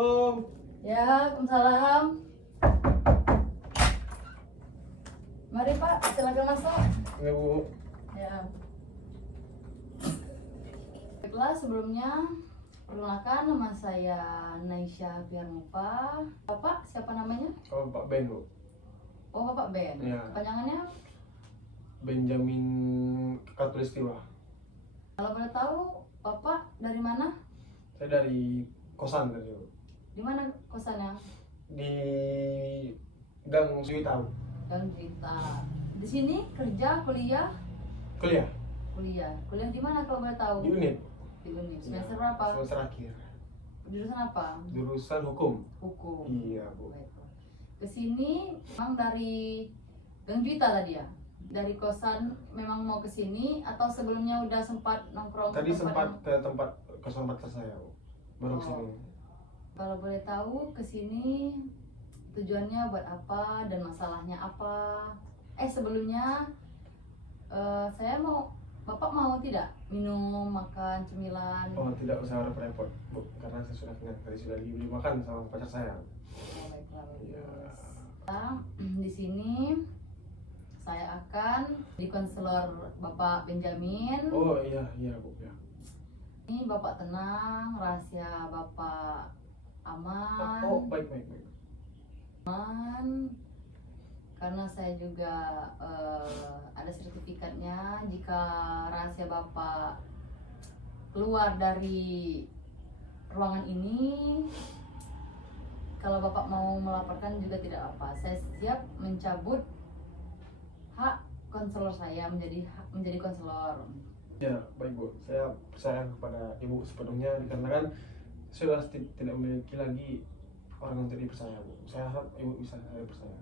Assalamualaikum. Ya, Waalaikumsalam. Mari Pak, silakan masuk. Ya Bu. Ya. Baiklah, sebelumnya perkenalkan nama saya Naisha Fiarmufa. Bapak siapa namanya? Oh Pak Ben Bu. Oh, Bapak Ben. Ya. Kepanjangannya? Benjamin Katulistiwa. Kalau boleh tahu, Bapak dari mana? Saya dari kosan tadi Bu. Di mana kosannya? Di Gang Suwita Bu. Dan Cerita. Di sini kerja, kuliah? Kuliah Kuliah. Kuliah di mana kalau boleh tahu? di UNID. Di Unif. Semester berapa? Semester akhir. Jurusan apa? Jurusan hukum. Hukum. Iya Bu. Baiklah. Kesini memang dari Gang Juita tadi ya? Dari kosan memang mau kesini atau sebelumnya udah sempat nongkrong? Tadi ke tempat sempat yang- ke tempat kosan pacar saya Bu. Baru Oh. kesini. Kalau boleh tahu kesini tujuannya buat apa dan masalahnya apa? Sebelumnya saya mau, Bapak mau tidak minum, makan, cemilan? Oh tidak usah repot-repot Bu, karena saya sudah kenyang. Tadi sudah dibeli makan sama pacar saya. Oh, baiklah, Iya. bagus. Nah, di sini saya akan di konselor Bapak Benjamin. Oh iya Bu ya. Ini Bapak tenang, rahasia Bapak aman. Oh baik. Aman. Karena saya juga ada sertifikatnya. Jika rahasia Bapak keluar dari ruangan ini, kalau Bapak mau melaporkan juga tidak apa. Saya siap mencabut hak konselor saya menjadi konselor. Ya, baik Bu. Saya percaya kepada Ibu sepenuhnya dikarenakan saya sudah tidak memiliki lagi orang untuk dipercaya Bu. Saya harap Ibu bisa saya percaya.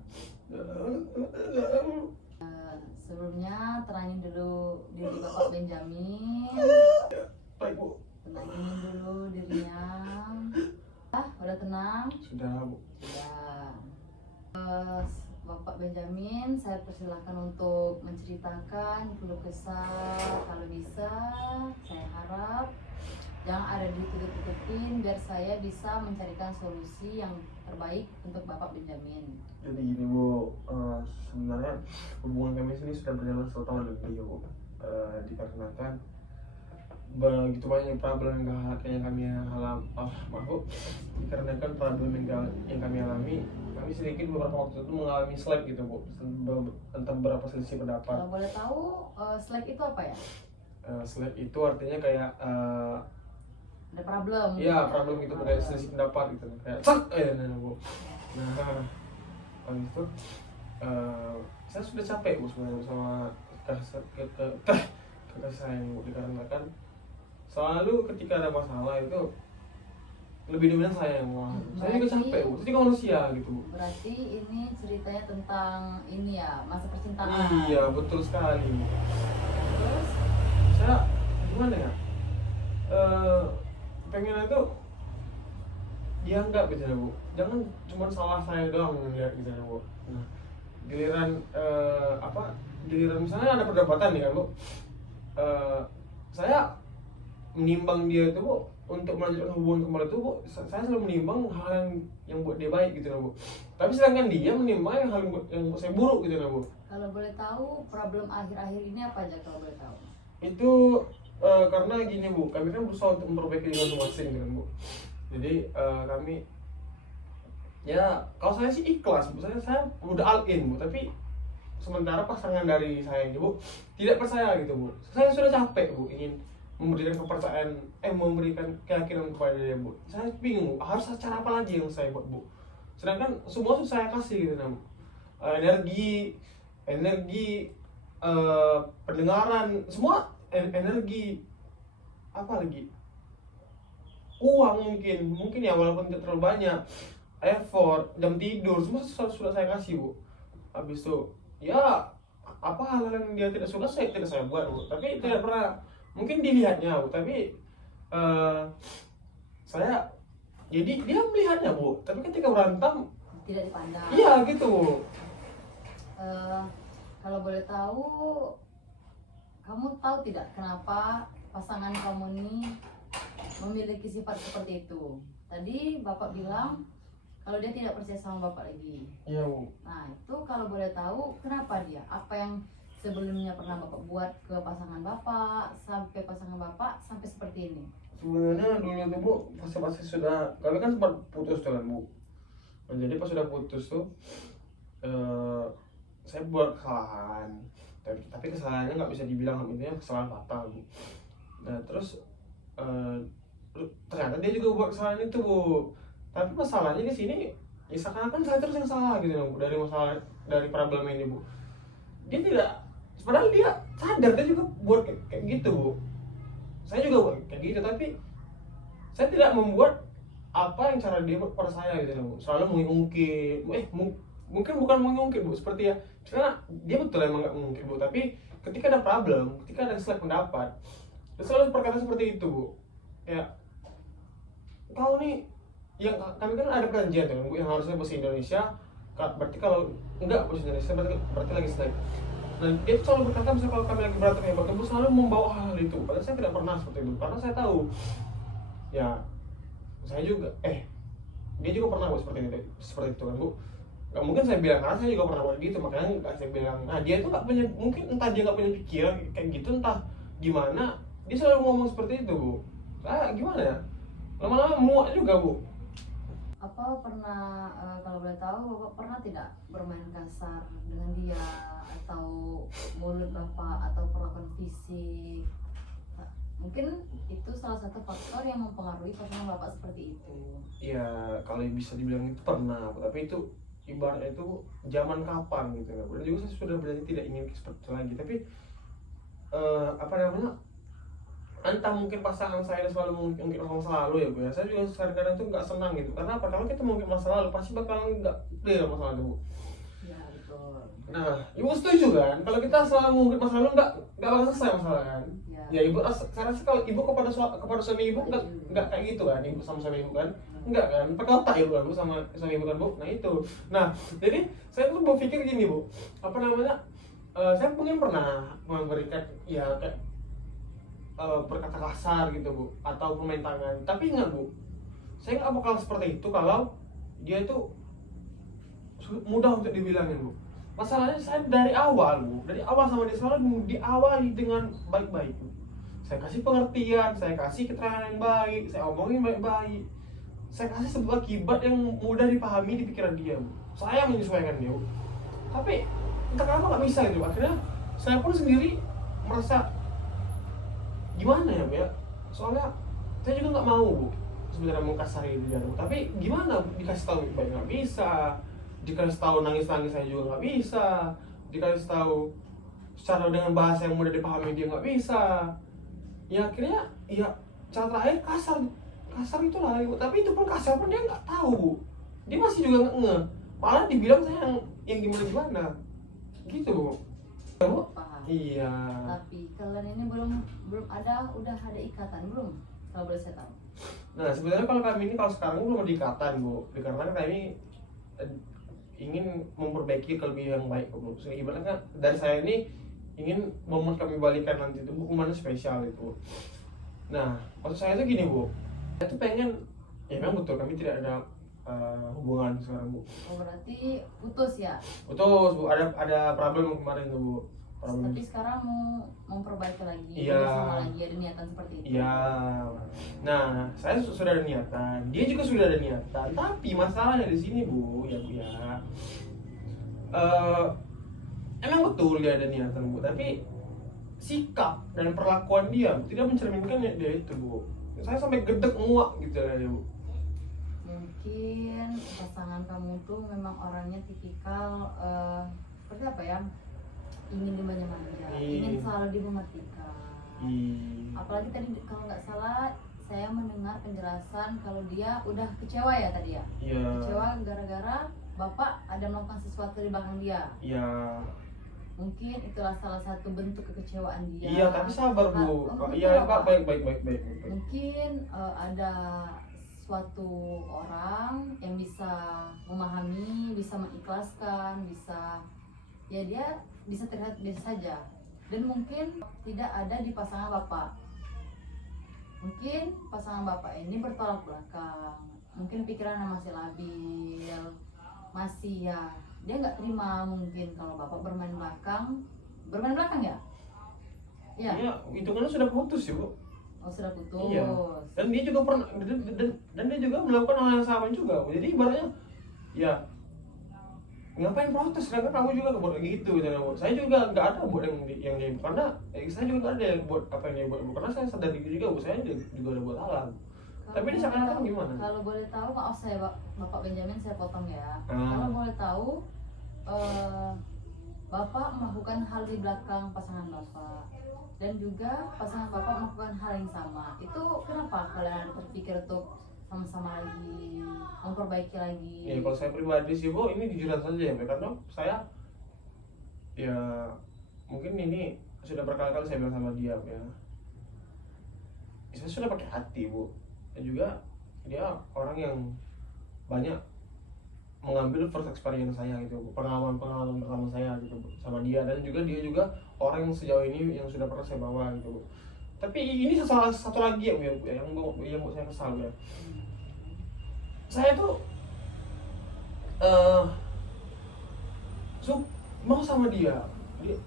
Sebelumnya tenangin dulu diri Bapak Benjamin. Baik Bu. Tenangin dulu dirinya. Udah tenang? Sudah Bu. Ya. Bapak Benjamin, saya persilahkan untuk menceritakan keluh kesah. Kalau bisa, saya harap jangan ada ditutup-tutupin biar saya bisa mencarikan solusi yang terbaik untuk Bapak Benjamin. Jadi gini Bu, sebenarnya hubungan kami sini sudah berjalan 1 tahun lebih ya Bu. Dikarenakan begitu banyak problem yang kami alami, dikarenakan problem yang kami alami, kami sedikit beberapa waktu itu mengalami slack gitu Bu, tentang beberapa selisih pendapat. Kalau boleh tahu, slack itu apa ya? Slack itu artinya kayak Ada problem. iya problem itu kayak selisih pendapat gitu, kayak sak Bu. Nah kalau itu saya sudah capek Bu sebenarnya sama kakak saya Bu, dikarenakan selalu ketika ada masalah itu lebih dominan saya yang ngomong. Saya juga capek Bu, saya juga manusia gitu Bu. Berarti ini ceritanya tentang ini ya, masa percintaan. Iya betul sekali. Terus Saya gimana ya, pengen itu dianggap gitu ya Bu, jangan cuma salah saya doang ngeliat gitu ya Bu. Nah giliran giliran misalnya ada perdebatan nih kan Bu, saya menimbang dia itu Bu untuk melanjutkan hubungan kembali itu Bu, saya selalu menimbang hal yang buat dia baik gitu ya Bu, tapi sedangkan dia menimbang hal yang buat saya buruk gitu ya Bu. kalau boleh tahu problem akhir-akhir ini apa aja kalau boleh tahu? Itu karena gini Bu, kami kan berusaha untuk memperbaiki diri masing-masing gitu kan Bu. Jadi kami ya kalau saya sih ikhlas Bu, saya udah all in Bu, tapi sementara pasangan dari saya ini Bu tidak percaya gitu Bu. Saya sudah capek Bu ingin memberikan kepercayaan, memberikan keyakinan kepada dia Bu. Saya bingung Bu, harus cara apa lagi yang saya buat Bu, sedangkan semua sudah saya kasih gitu kan Bu. Energi pendengaran, semua energi, apa lagi, uang mungkin ya walaupun tidak terlalu banyak, effort, jam tidur, semua sudah saya kasih Bu. Habis itu ya apa hal yang dia tidak suka tidak saya buat Bu, tapi tidak pernah mungkin dilihatnya Bu, tapi saya jadi dia melihatnya Bu, tapi ketika berantem Tidak dipandang. iya gitu Bu. Kalau boleh tahu, kamu tahu tidak kenapa pasangan kamu ini memiliki sifat seperti itu? Tadi Bapak bilang kalau dia tidak percaya sama Bapak lagi. Iya Bu. Nah, itu kalau boleh tahu kenapa dia? Apa yang sebelumnya pernah Bapak buat ke pasangan Bapak sampai pasangan Bapak sampai seperti ini? Sebenarnya dulu tuh Bu, pas sudah kami kan sempat putus tuh kan Bu. Nah, jadi pas sudah putus tuh saya buat kesalahan, tapi kesalahannya nggak bisa dibilang intinya kesalahan fatal Bu. Nah terus eh, ternyata dia juga buat kesalahan itu Bu, tapi masalahnya di sini ya seakan-akan saya terus yang salah gitu Bu, dari masalah dari problem ini Bu. Dia tidak, padahal dia sadar dia juga buat kayak gitu Bu, saya juga buat kayak gitu, tapi saya tidak membuat apa yang cara dia buat pada saya gitu Bu. Selalu mengungkit, mungkin bukan mengungkit Bu, seperti ya karena dia betul emang nggak mengungkit Bu, tapi ketika ada problem, ketika ada selek pendapat, dia selalu berkata seperti itu Bu. Kayak kau nih, yang kami kan ada perjanjian kan Bu, yang harusnya bahasa Indonesia, berarti kalau enggak bahasa Indonesia berarti lagi selek. Nah dia selalu berkata misalnya kalau kami lagi berantem ya Bu, selalu membawa hal itu, padahal saya tidak pernah seperti itu, karena saya tahu ya saya juga dia juga pernah buat seperti itu kan Bu. Gak mungkin saya bilang karena saya juga pernah buat gitu, makanya nggak saya bilang. Nah dia itu nggak punya, mungkin entah dia nggak punya pikiran kayak gitu, entah gimana dia selalu ngomong seperti itu Bu. Saya gimana ya, lama-lama muak juga Bu. Apa pernah kalau boleh tahu Bapak pernah tidak bermain kasar dengan dia atau mulut Bapak atau perlakuan fisik? Mungkin itu salah satu faktor yang mempengaruhi pasangan Bapak seperti itu. Ya kalau bisa dibilang itu pernah, tapi itu ibaratnya itu zaman kapan gitu ya. Dan juga saya sudah berarti tidak ingin seperti itu lagi, tapi apa namanya, entah mungkin pasangan saya selalu mungkin masa lalu ya Bu ya. Saya juga kadang-kadang tuh nggak senang gitu, karena apa, kalau kita mungkin masa lalu pasti bakal nggak clear masalah itu Bu. Ya betul. Nah Ibu setuju kan kalau kita selalu mungkin masa lalu nggak bakal selesai masalah kan. Ya Ibu, saya rasa kalau Ibu kepada suami Ibu nggak kayak gitu kan, Ibu sama suami Ibu kan enggak kan, pakai otak Ibu kan Bu sama suami Ibu kan Bu. Nah itu, nah jadi saya tuh berpikir gini Bu, apa namanya, saya mungkin pernah memberikan ya kayak berkata kasar gitu Bu, atau permain tangan, tapi ingat Bu, saya nggak bakal seperti itu kalau dia itu mudah untuk dibilangin Bu. Masalahnya saya dari awal Bu, dari awal sama dia selalu diawali dengan baik-baik Bu. Saya kasih pengertian, saya kasih keterangan yang baik, saya omongin baik-baik, saya kasih sebuah akibat yang mudah dipahami di pikiran dia Bu. Saya menyesuaikan dia Bu, tapi entah kenapa nggak bisa gitu. Akhirnya saya pun sendiri merasa gimana ya Bu ya, soalnya saya juga nggak mau Bu sebenarnya mengkasari dia Bu, tapi gimana Bu? Dikasih tahu baik nggak bisa, dikasih tahu nangis-nangis saya juga nggak bisa, dikasih tahu secara dengan bahasa yang mudah dipahami dia nggak bisa. Ya akhirnya ya cara terakhir kasar itulah Bu. Tapi itu pun kasar pun dia nggak tahu Bu, dia masih juga nggak malah dibilang saya yang gimana gitu Bu. Paham. Iya. Tapi kalian ini udah ada ikatan belum? Kalau boleh saya tahu. Nah sebenarnya kalau kami ini kalau sekarang belum ada ikatan Bu, dikarenakan kami ingin memperbaiki kelebihan yang baik Bu. Ibaratnya dari saya ini ingin momen kami balikan nanti itu momen spesial itu. Nah maksud saya itu gini Bu, saya tuh pengen, ya memang betul kami tidak ada hubungan sekarang Bu. Oh, berarti putus ya? Putus Bu, ada problem kemarin tuh Bu. Problem. Tapi sekarang mau memperbaiki lagi, Iya. sama lagi ada niatan seperti itu. Iya. Nah, saya sudah ada niatan, dia juga sudah ada niatan, tapi masalahnya di sini Bu, ya Bu ya. Emang betul dia ada niatan Bu, tapi sikap dan perlakuan dia tidak mencerminkan dia itu Bu. Saya sampai gedek muak gitu ya Bu. Mungkin pasangan kamu tuh memang orangnya tipikal seperti apa ya? Ingin dimanja-manja, ingin selalu dimengertikan. Apalagi tadi kalau nggak salah saya mendengar penjelasan kalau dia udah kecewa ya tadi ya. Kecewa gara-gara Bapak ada melakukan sesuatu di belakang dia. Iya. Mungkin itulah salah satu bentuk kekecewaan dia. Iya, tapi sabar Bu. Iya, Pak, baik. Mungkin ada suatu orang yang bisa memahami, bisa mengikhlaskan, bisa ya dia bisa terlihat biasa saja, dan mungkin tidak ada di pasangan Bapak. Mungkin pasangan Bapak ini bertolak belakang, mungkin pikirannya masih labil, masih ya dia nggak terima mungkin kalau bapak bermain belakang ya. Ya, Iya, hitungannya sudah putus ya, Bu. oh sudah putus. Iya. Dan dia juga pernah dan dia juga melakukan hal yang sama juga, Bu. Jadi ibaratnya ya ngapain protes, sedangkan kamu juga nggak buat kayak gitu gitu Bu. Saya juga nggak ada buat yang dia karena saya juga nggak ada yang buat apa yang dia buat, Bu. Karena saya sadar diri juga, Bu. Saya juga ada buat salah, Bu. Tapi dia seakan-akan gimana? Kalau boleh tahu, maaf saya Bapak Benjamin saya potong ya. Ah. Kalau boleh tahu, Bapak melakukan hal di belakang pasangan Bapak dan juga pasangan Bapak melakukan hal yang sama. Itu kenapa kalian ada berpikir untuk sama-sama lagi memperbaiki lagi? Ya kalau saya pribadi sih, Bu, ini jujuran saja ya, Bu. Karena saya ya mungkin ini sudah berkali-kali saya bilang sama dia, Bu, ya. Saya sudah pakai hati, Bu. Dan juga dia orang yang banyak mengambil first experience saya gitu, Bu. Pengalaman pertama saya gitu, Bu, sama dia. Dan juga dia juga orang yang sejauh ini yang sudah pernah saya bawa gitu, Bu. Tapi ini satu lagi ya, Bu, yang buat saya kesal ya. Saya tuh mau sama dia,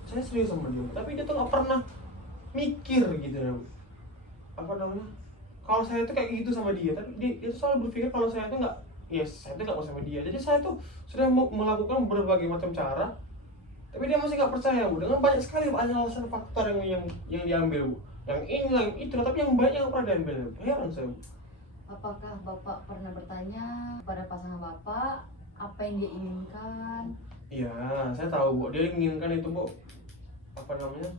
saya serius sama dia, tapi dia tuh nggak pernah mikir gitu ya, Bu. Apa namanya, kalau saya tuh kayak gitu sama dia, tapi dia tuh selalu berpikir kalau saya tuh nggak, ya saya tuh nggak mau sama dia. Jadi saya tuh sudah melakukan berbagai macam cara, tapi dia masih nggak percaya, Bu. Dengan banyak sekali alasan faktor yang diambil, Bu. Yang ini yang itu, tapi yang banyak yang pernah diambil. Heran saya, Bu. Apakah Bapak pernah bertanya pada pasangan Bapak apa yang dia inginkan? Iya, saya tahu, Bu. Dia inginkan itu, Bu. Apa namanya?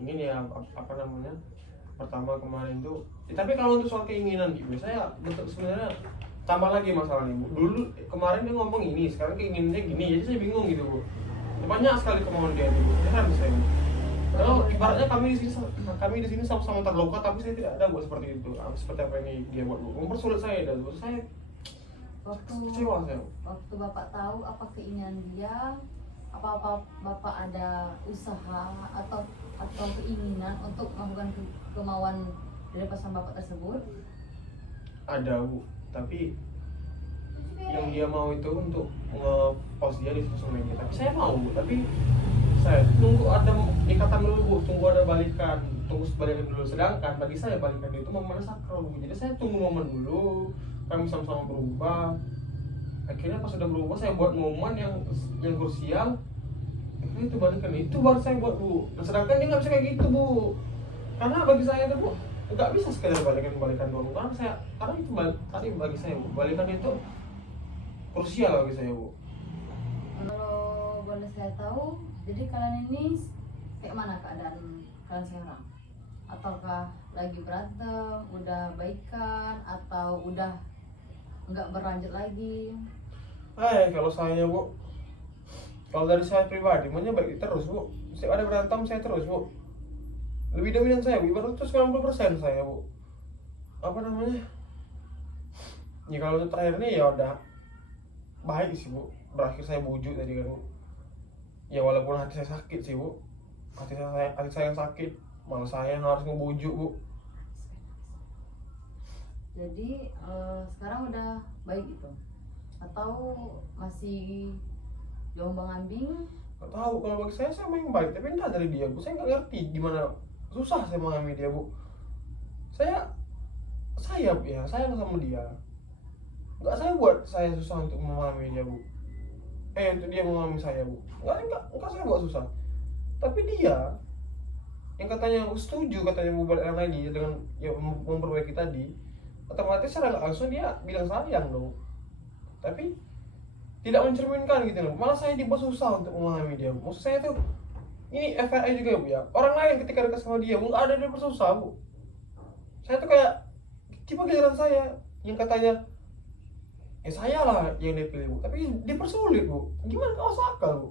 Ingin ya apa namanya? Pertama kemarin tuh. Tapi kalau untuk soal keinginan gitu, saya betul sebenarnya tambah lagi masalahnya, Bu. Dulu kemarin dia ngomong ini, sekarang keinginannya gini. Jadi saya bingung gitu, Bu. Banyak sekali kemauan dia itu, Bu. Heran saya, Bu. Kalau ibaratnya kami di sini sama-sama terluka, tapi saya tidak ada buat seperti itu. Seperti apa ini dia buat, Bu. Mempersulit saya dan Bu. Saya kecewa saya. Waktu Bapak tahu apa keinginan dia, apa Bapak ada usaha atau keinginan untuk melakukan kemauan dari pasangan Bapak tersebut? Ada, Bu, tapi yang dia mau itu untuk nge-post dia di sosial media. Tapi saya mau, Bu, tapi saya tunggu ada ikatan dulu, Bu, tunggu ada balikan, tunggu balikan dulu. Sedangkan bagi saya balikan itu momen sakral, Bu. Jadi saya tunggu momen dulu, kami sama-sama berubah. Akhirnya pas sudah berubah saya buat momen yang krusial. Akhirnya itu balikan, itu baru saya buat, Bu. Nah, sedangkan dia nggak bisa kayak gitu, Bu. Karena bagi saya itu, Bu, nggak bisa sekedar balikan doang. Karena itu tadi bagi saya, Bu, balikan itu krusial bagi saya, Bu. Kalau boleh saya tahu, jadi kalian ini kayak mana keadaan kalian sekarang? Ataukah lagi berantem, udah baikan, atau udah nggak berlanjut lagi? Kalau saya, Bu, kalau dari saya pribadi, maunya baik terus, Bu. Setiap ada berantem saya terus, Bu. Lebih dominan saya, Bu. Ibarat itu 90% saya, Bu. Apa namanya? Ya kalau untuk terakhir ini ya udah baik sih, Bu. Berakhir saya bujuk tadi kan, Bu. Ya walaupun hati saya sakit sih, Bu. Hati saya yang sakit, malah saya yang harus ngebujuk, Bu. Jadi sekarang udah baik gitu? Atau masih jombang-ambing? Gak tahu, kalau bagi saya memang baik, tapi entah dari dia, Bu. Saya nggak ngerti gimana, susah saya memahami dia, Bu. Saya ya, sayang sama dia. Nggak saya buat saya susah untuk memahami dia, Bu. Untuk dia memahami saya, Bu. Nggak saya buat susah. Tapi dia yang katanya setuju, katanya mau balik lagi dengan yang memperbaiki tadi, otomatis secara nggak langsung dia bilang sayang dong. Tapi tidak mencerminkan gitu loh. Malah saya dibuat susah untuk memahami dia. Maksud saya tuh ini FYI juga, Bu, ya. Orang lain ketika dekat sama dia, Bu, nggak ada dia bersusah, Bu. Saya tuh kayak tipe giliran saya yang katanya saya lah yang dipilih, Bu, tapi dipersulit, Bu. Gimana, nggak masuk akal, Bu.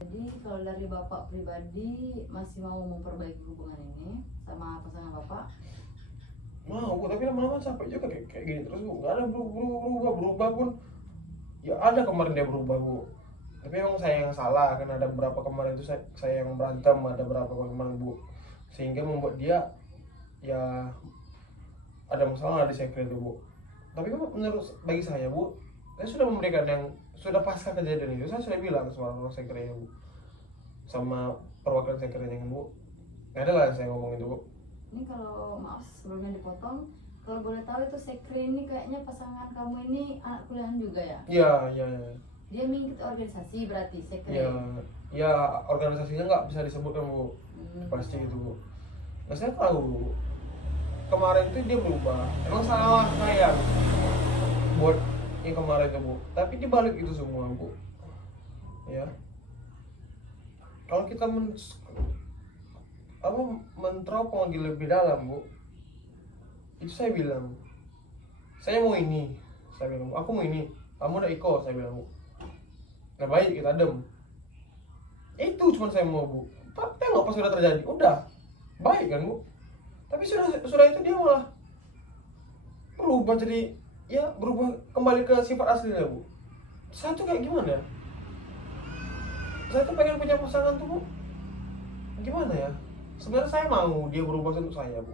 Jadi kalau dari Bapak pribadi masih mau memperbaiki hubungan ini sama pasangan Bapak? Mau, Bu, tapi lama-lama capek juga kayak gini terus, Bu. Nggak ada berubah pun. Ya ada kemarin dia berubah, Bu. Tapi emang saya yang salah, kan ada beberapa kemarin itu saya yang berantem, ada beberapa kemarin, Bu. Sehingga membuat dia ya ada masalah di sekre itu bu. Tapi menurut bagi saya bu, saya sudah memberikan yang sudah pasca kejadian itu, saya sudah bilang sama orang sekrenya bu, sama perwakilan sekrenya kan bu, nggak ada lah yang saya ngomong itu bu. Ini kalau maaf sebelumnya dipotong, kalau boleh tahu itu sekre ini kayaknya pasangan kamu ini anak kuliahan juga ya? Iya iya iya. Dia mengikuti organisasi berarti sekre? Ya, ya organisasinya nggak bisa disebutkan bu, pasti bisa. itu bu. Nah saya tahu bu, kemarin itu dia berubah, emang salah saya buat yang kemarin itu bu. Tapi dibalik itu semua bu, ya kalau kita menteropong lagi lebih dalam bu, itu saya bilang, saya mau ini, saya bilang, aku mau ini, kamu udah ikut, saya bilang bu. Nah baik kita adem. Itu cuma saya mau bu. Tapi tengok pas sudah terjadi, udah baik kan bu. Tapi sudah itu dia malah berubah jadi ya berubah kembali ke sifat aslinya bu. Saya tuh kayak gimana ya? Saya tuh pengen punya pasangan tuh bu. Gimana ya? Sebenarnya saya mau dia berubah untuk saya bu.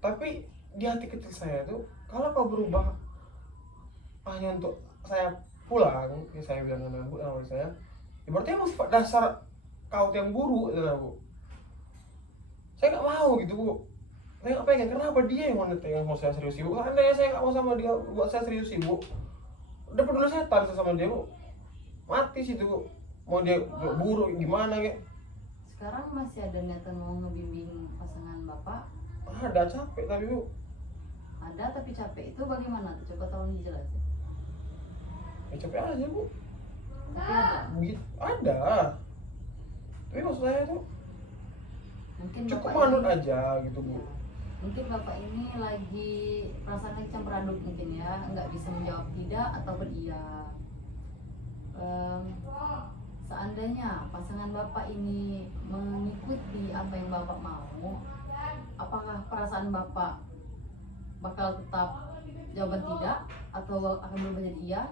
Tapi di hati kecil saya tuh kalau kau berubah hanya untuk saya pulang, ya saya bilang sama bu, sama saya, ya berarti emang sifat dasar kau yang buruk, ya bu. Saya nggak mau gitu bu. Saya nggak pengen. Kenapa dia yang wanita yang mau saya serius ibu? Seandainya saya nggak mau sama dia, buat saya serius ibu. Udah peduli setan sama dia bu. Mati sih tuh bu. Mau dia buruk gimana kayak? Sekarang masih ada niatan mau ngebimbing pasangan bapak? Ada capek tapi bu. Ada tapi capek itu bagaimana? Coba tolong dijelasin. Ya capek aja bu. Tapi ada. Begitu ada. Tapi maksud saya tuh Mungkin cukup bapak manut ini, aja gitu bu. mungkin bapak ini lagi perasaannya campur aduk mungkin ya, nggak bisa menjawab tidak ataupun iya. Seandainya pasangan bapak ini mengikuti apa yang bapak mau, apakah perasaan bapak bakal tetap jawaban tidak atau akan berubah jadi iya?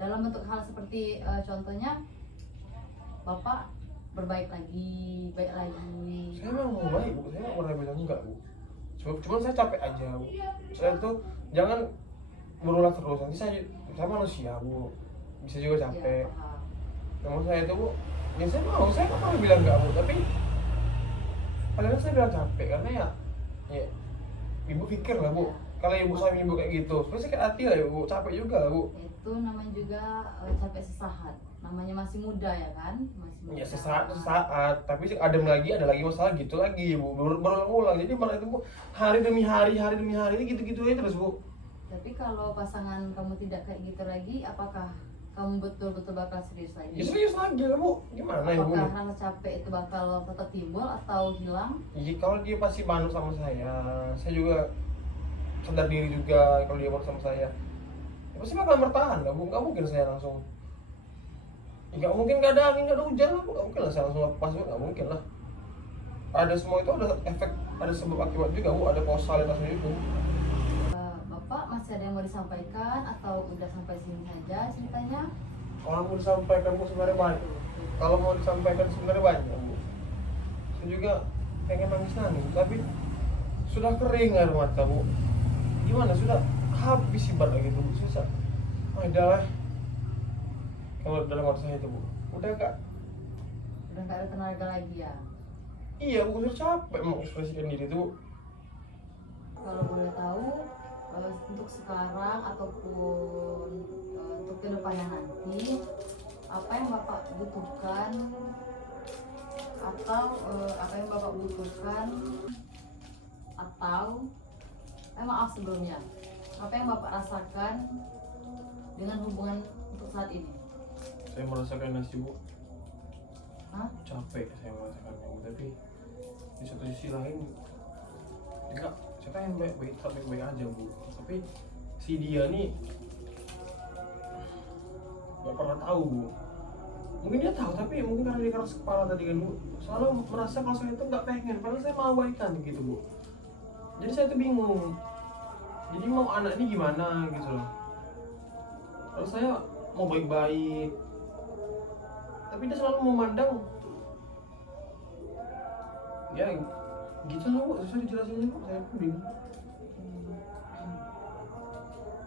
Dalam bentuk hal seperti contohnya bapak berbaik lagi, baik lagi. Saya memang mau baik bu. Saya nggak pernah bilang enggak bu. Cuman saya capek aja bu. Saya tuh jangan berulang terus. Nanti saya manusia bu. Bisa juga capek. Ya, paham. Namun saya tuh bu, ya saya mau. Saya nggak pernah bilang enggak bu. Tapi padahal saya bilang capek karena ya ibu pikir lah bu. Kalau ibu saya ibu kayak gitu, sebenarnya sakit hati lah ya bu. Capek juga lah bu. Itu namanya juga capek sesaat. Namanya masih muda ya kan? Masih muda. Ya sesaat, tapi ada lagi masalah gitu lagi bu, berulang-ulang. Jadi malah itu bu, hari demi hari ini gitu-gitu aja terus bu. Tapi kalau pasangan kamu tidak kayak gitu lagi, apakah kamu betul-betul bakal serius lagi? Ya serius lagi lah bu, gimana ya bu? Apakah rasa capek itu bakal tetap timbul atau hilang? Ya, kalau dia pasti manut sama saya juga sadar diri juga kalau dia manut sama saya. Ya, pasti bakal bertahan lah bu, nggak mungkin saya langsung. Ya, nggak mungkin nggak ada angin, nggak ada hujan lah bu, nggak mungkin lah saya langsung lepas bu, nggak mungkin lah. Ada semua itu ada efek, ada sebab akibat juga bu, ada kausalitasnya itu. Bapak masih ada yang mau disampaikan atau udah sampai sini saja ceritanya? Kalau mau disampaikan bu sebenarnya banyak. Kalau mau disampaikan sebenarnya banyak bu. Saya juga pengen nangis, tapi sudah kering air mata bu. Gimana sudah habis ibarat gitu bu, susah. Ada lah. Kalau dalam mata saya itu bu, udah kak. Udah nggak ada tenaga lagi ya? Iya bu, sudah capek mengekspresikan diri itu bu. Kalau boleh tahu, untuk sekarang ataupun untuk kedepannya nanti, apa yang bapak butuhkan atau maaf sebelumnya, apa yang bapak rasakan dengan hubungan untuk saat ini? Saya merasakan nasi bu. Hah? Capek saya merasakannya bu, tapi di satu sisi lain enggak, saya pengen baik-baik aja bu. Tapi si dia nih nggak pernah tahu bu. Mungkin dia tahu tapi mungkin karena dia keras kepala tadi kan bu, selalu merasa kalau saya itu nggak pengen, padahal saya mau baikan gitu bu. Jadi saya tuh bingung. Jadi mau anak ini gimana gitu loh. Kalau saya mau baik-baik, tapi dia selalu memandang ya gitu lah bu, susah dijelasinnya bu, saya pun bingung.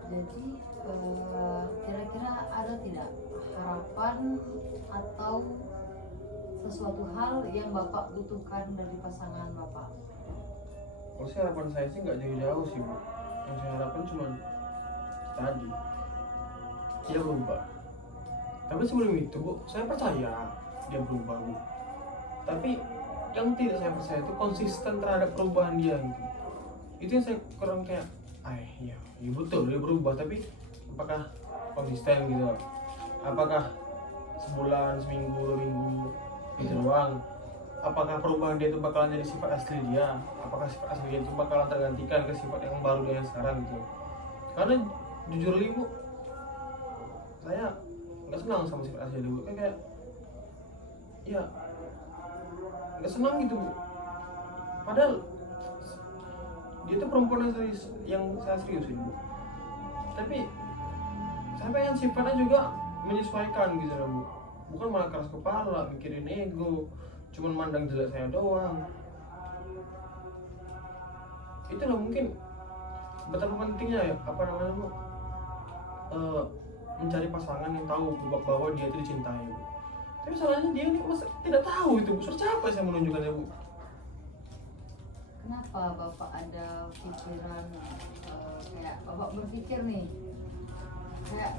Jadi kira-kira ada tidak harapan atau sesuatu hal yang Bapak butuhkan dari pasangan Bapak? Kalau sih harapan saya sih nggak jauh-jauh sih bu. Yang saya harapkan cuma tadi dia berubah. Tapi sebelum itu bu, saya percaya dia berubah bu. Tapi yang tidak saya percaya itu konsisten terhadap perubahan dia gitu. Itu yang saya kurang kayak, ya betul dia berubah, tapi apakah konsisten gitu? Apakah sebulan, seminggu, 2 minggu gitu doang? Apakah perubahan dia itu bakalan jadi sifat asli dia? Apakah sifat asli dia itu bakalan tergantikan ke sifat yang baru dia yang sekarang gitu? Karena jujur ibu, saya nggak senang sama sifat asli dia bu. Kayak ya nggak senang gitu bu. Padahal dia tuh perempuan yang serius, yang saya seriusin bu. Tapi saya pengen sifatnya juga menyesuaikan gitu loh bu. Bukan malah keras kepala, mikirin ego, cuman mandang jelek saya doang. Itulah mungkin betapa pentingnya ya, apa namanya bu, mencari pasangan yang tahu bahwa dia itu dicintai bu. Tapi salahnya dia ini tidak tahu itu bu. Sudah capek saya menunjukkannya bu. Kenapa Bapak ada pikiran kayak Bapak berpikir nih kayak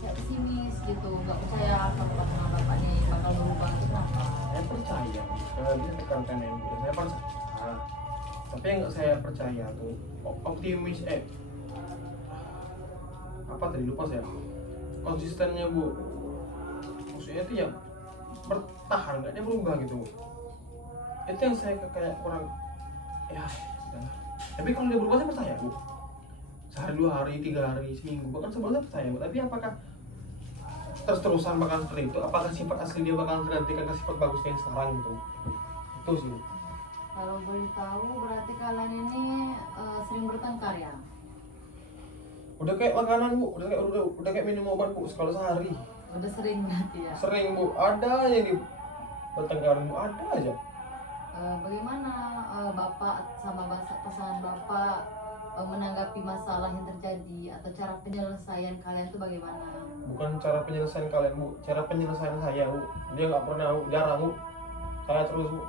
pesimis gitu, nggak percaya sama pasangan Bapak nih bakal berubah, itu kenapa? Saya percaya, saya bisa tekankan yang saya percaya. Tapi yang nggak saya percaya tuh optimis, apa tadi lupa saya, konsistennya bu. Maksudnya itu ya bertahan, nggak dia berubah gitu. Itu yang saya kayak kurang, ya udahlah. Tapi kalau dia berubah saya percaya bu. Sehari, 2 hari, 3 hari, seminggu, bahkan sebulan saya percaya bu. Tapi apakah terus-terusan bakal seperti itu? Apakah sifat asli dia bakal tergantikan ke sifat bagusnya yang sekarang gitu? Itu sih. Kalau boleh tahu berarti kalian ini sering bertengkar ya? Udah kayak makanan bu, udah kayak minum obat bu, sekali sehari. Udah sering berarti ya? Sering bu, ada yang di pertengkaran bu, ada aja. Bagaimana Bapak sama pasangan Bapak menanggapi masalah yang terjadi atau cara penyelesaian kalian itu bagaimana? Bukan cara penyelesaian kalian bu, cara penyelesaian saya bu. Dia nggak pernah bu, jarang bu. Saya terus bu.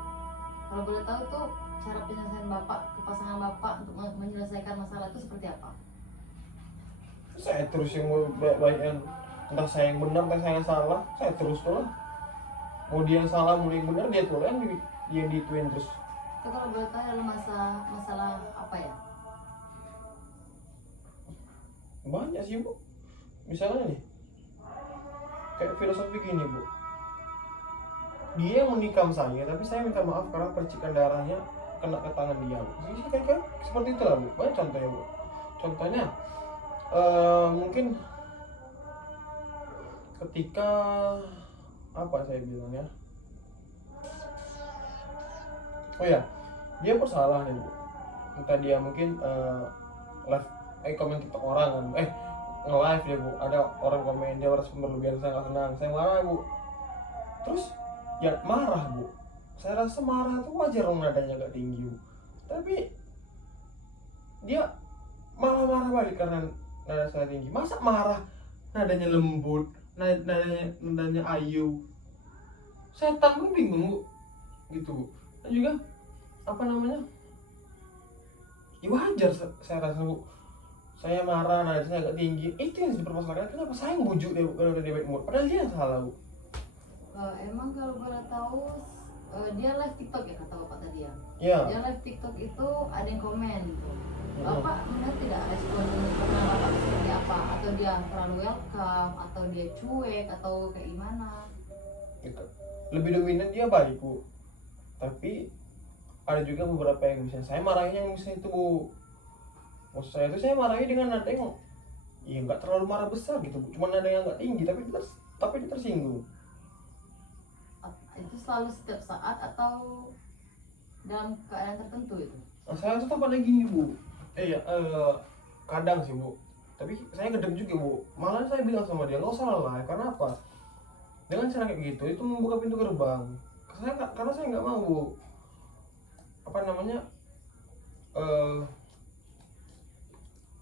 Kalau boleh tahu tuh cara penyelesaian Bapak ke pasangan Bapak untuk menyelesaikan masalah itu seperti apa? Saya terus yang mau baik-baikan. Entah saya yang benar, entah saya yang salah, saya terus tuh lah. Mau dia yang salah, mau dia yang benar, dia tuh yang dituin terus. Itu kalau boleh tahu adalah masalah apa ya? Banyak sih bu. Misalnya nih, kayak filosofi gini bu. Dia yang menikam saya, tapi saya minta maaf karena percikan darahnya kena ke tangan dia bu. Jadi kayak seperti itulah bu. Banyak contohnya bu. Contohnya mungkin ketika apa saya bilang ya, oh ya, dia bersalah nih bu. Entah dia mungkin live komen TikTok orang kan, nge-live dia bu, ada orang komen dia merasa berlebihan, saya nggak senang, saya marah bu. Terus ya marah bu, saya rasa marah itu wajar dong, nadanya agak tinggi bu. Tapi dia malah marah balik karena nada saya tinggi. Masa marah nadanya lembut, nadanya ayu? Setan pun bingung bu, gitu bu. Dan juga apa namanya, ya wajar saya rasa bu. Saya marah, nada saya agak tinggi. Itu yang dipermasalahkan. Kenapa saya yang bujuk dia bu kalau udah dia baik mood? Padahal dia yang salah bu. Emang kalau boleh tahu dia live TikTok ya kata Bapak tadi ya? Iya. Dia live TikTok itu ada yang komen gitu. Bapak melihat tidak respon karena Bapak seperti apa? Atau dia terlalu welcome? Atau dia cuek? Atau kayak gimana? Lebih dominan dia baik bu. Tapi ada juga beberapa yang misalnya saya marahin yang misalnya itu bu. Maksud saya itu saya marahin dengan nada yang ya nggak terlalu marah besar gitu bu. Cuma nada yang nggak tinggi tapi dia tersinggung. Itu selalu setiap saat atau dalam keadaan tertentu itu? Nah, saya tetap ada gini bu. Kadang sih bu. Tapi saya gedeg juga bu. Malah saya bilang sama dia nggak usah lelah. Karena apa? Dengan cara kayak gitu itu membuka pintu gerbang. Karena saya nggak mau bu. Apa namanya?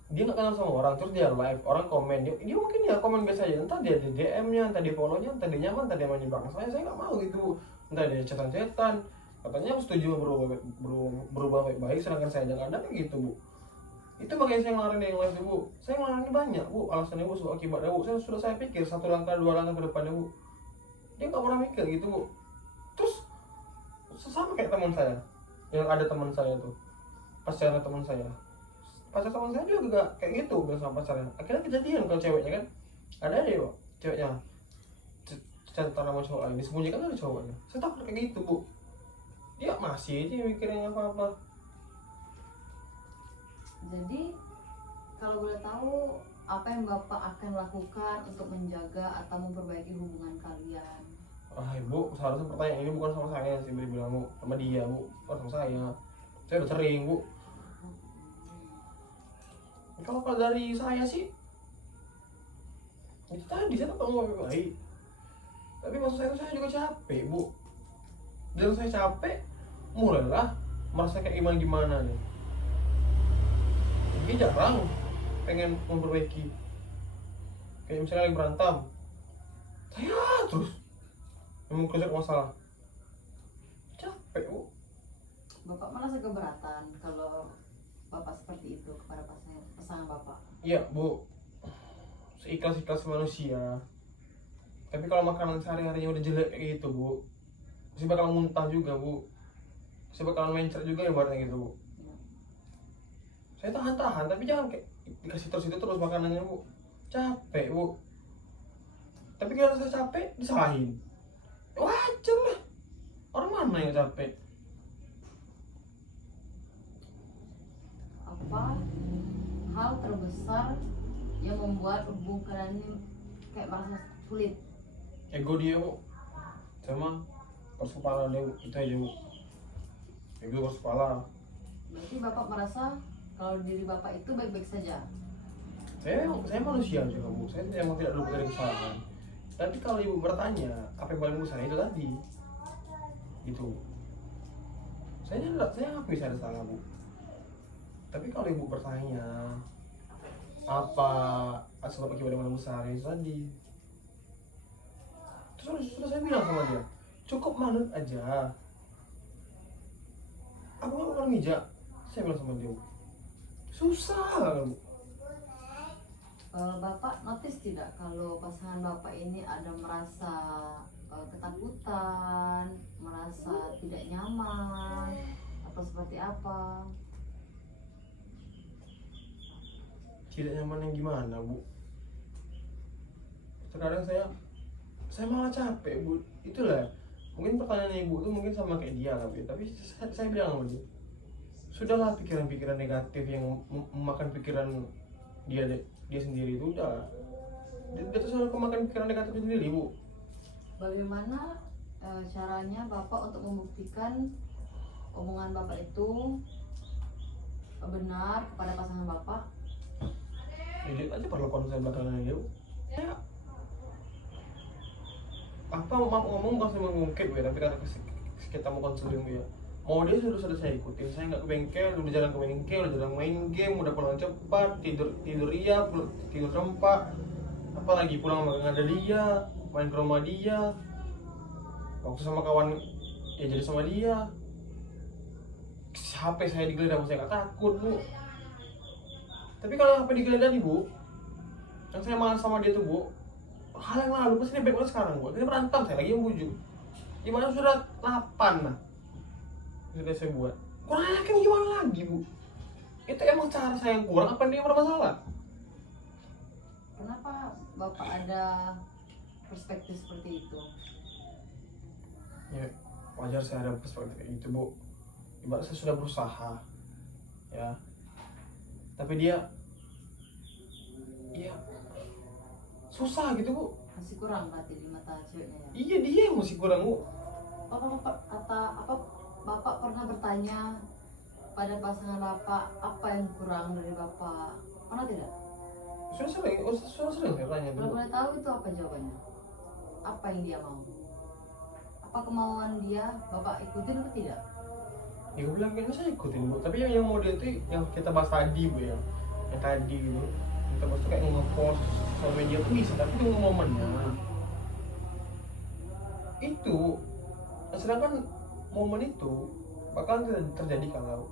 dia nggak kenal sama orang, terus dia live, orang komen, dia mungkin ya komen biasa aja, entah dia di DM-nya, entah di follow-nya, entah dia nyaman, entah dia mau nyebak saya nggak mau gitu, entah dia chatan-chatan, katanya setuju berubah baik-baik, sedangkan saya jangan ada kayak gitu bu. Itu makanya saya ngelarang dia yang live tuh bu, saya ngelarangnya banyak bu, alasannya bu, sebab akibatnya bu, saya pikir satu langkah dua langkah ke depannya bu, dia nggak pernah mikir gitu bu. Terus sama kayak teman saya, yang ada teman saya tuh, pacarnya teman saya, pacar teman saya juga kayak gitu bilang sama pacarnya, akhirnya kejadian kalau ceweknya kan, ada ya bu, ceweknya cerita sama cowok lain disembunyikan dari cowoknya, saya takut kayak gitu bu, dia masih aja mikirin apa-apa. Jadi kalau boleh tahu apa yang Bapak akan lakukan untuk menjaga atau memperbaiki hubungan kalian? Ah ibu, seharusnya pertanyaan ini bukan sama saya sih, beri bilang bu, sama dia bu, bukan sama saya udah sering bu. Kalau dari saya sih itu tadi, saya tak mau baik, tapi maksud saya juga capek bu, dan saya capek mulailah merasa kayak gimana nih, jadi jarang pengen memperbaiki. Kayak misalnya lagi berantem, saya terus yang mengkritik masalah, capek bu. Bapak merasa keberatan kalau Bapak seperti itu kepada pasangan Bapak? Iya bu, seikhlas-ikhlas manusia, tapi kalau makanan sehari-harinya udah jelek kayak gitu bu, pasti bakal muntah juga bu, pasti bakal mencret juga ya barangnya gitu bu. Saya tahan-tahan, tapi jangan kayak dikasih terus itu terus makanannya bu, capek bu. Tapi kalau saya capek disalahin, wajar lah, orang mana yang capek. Apa hal terbesar yang membuat hubungan kalian ini kayak merasa sulit? Ego dia bu, sama keras kepala dia bu, itu aja bu, ego keras kepala. Berarti Bapak merasa kalau diri Bapak itu baik-baik saja? Saya manusia juga bu, saya emang tidak luput dari kesalahan. Tapi kalau ibu bertanya apa yang paling besar itu tadi, gitu. Saya nggak bisa ada salah bu. Tapi kalau ibu bertanya apa sebab akibat yang paling besar itu tadi, sudah saya bilang sama dia, cukup manut aja. Aku nggak bakal mijak, saya bilang sama dia, susah bu. Bapak notice tidak kalau pasangan Bapak ini ada merasa ketakutan, merasa tidak nyaman, atau seperti apa? Tidak nyaman yang gimana bu? Terkadang saya malah capek bu. Itulah mungkin pertanyaan ibu tuh mungkin sama kayak dia lah bu. Tapi saya bilang sama dia, sudahlah pikiran-pikiran negatif yang memakan pikiran dia sendiri itu udah. Dia tuh selalu kemakan pikiran negatif sendiri bu. Bagaimana caranya Bapak untuk membuktikan omongan Bapak itu benar kepada pasangan Bapak? Lihat aja perlakuan saya belakangan dia bu. Ya, apa mau ngomong bukan saya mengungkit bu ya, tapi karena kita mau konseling bu ya. Mau dia sudah saya ikutin, saya nggak ke bengkel, udah jalan ke bengkel, udah jalan main game, udah pulang cepat, tidur ria, tidur rempak, apalagi pulang nggak ada dia, main ke rumah dia, waktu sama kawan ya jadi sama dia, HP saya digeledah, saya nggak takut bu. Tapi kalau HP digeledah nih bu, yang saya marah sama dia tuh bu, hal yang lalu pasti dia baik banget sekarang bu, dia berantem saya lagi yang bujuk, gimana sudah 8 lah sudah saya buat, kurang yakin gimana lagi bu? Itu emang cara saya yang kurang apa dia bermasalah? Kenapa Bapak ada perspektif seperti itu? Ya wajar saya ada perspektif kayak gitu bu, ibarat saya sudah berusaha ya, tapi dia ya susah gitu bu. Masih kurang berarti di mata ceweknya ya? Iya dia yang masih kurang bu. Bapak pernah bertanya pada pasangan Bapak apa yang kurang dari Bapak? Pernah tidak? Sudah sering saya tanya Kalau dulu. boleh tahu itu apa jawabannya? Apa yang dia mau? Apa kemauan dia Bapak ikutin atau tidak? Ya gue bilang kayaknya saya ikutin bu, tapi yang mau dia itu yang kita bahas tadi bu ya, yang tadi gitu. Kita bos tuh kayak nge-post sosial media tuh bisa, tapi tunggu momennya. Itu, sedangkan momen itu bakal terjadi kalau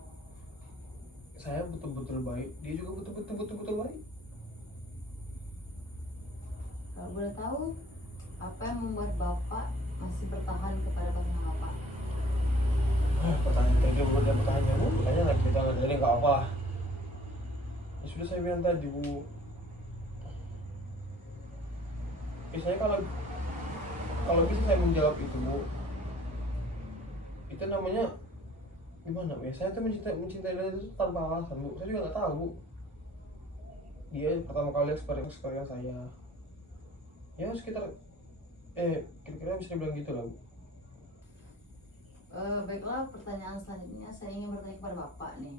saya betul-betul baik, dia juga betul-betul baik. Kalau boleh tahu, apa yang membuat Bapak masih bertahan kepada pasangan Bapak? Pertanyaan kayak gitu udah bertanya bu, makanya nggak kita jadi nggak apa. Ya sudah saya bilang tadi bu, biasanya kalau bisa saya menjawab itu bu, itu namanya gimana ya, saya tuh mencintai dia itu tanpa alasan bu. Saya juga nggak tahu bu, dia pertama kali experience saya ya sekitar kira-kira bisa dibilang gitu lah bu. Baiklah, pertanyaan selanjutnya saya ingin bertanya kepada Bapak nih.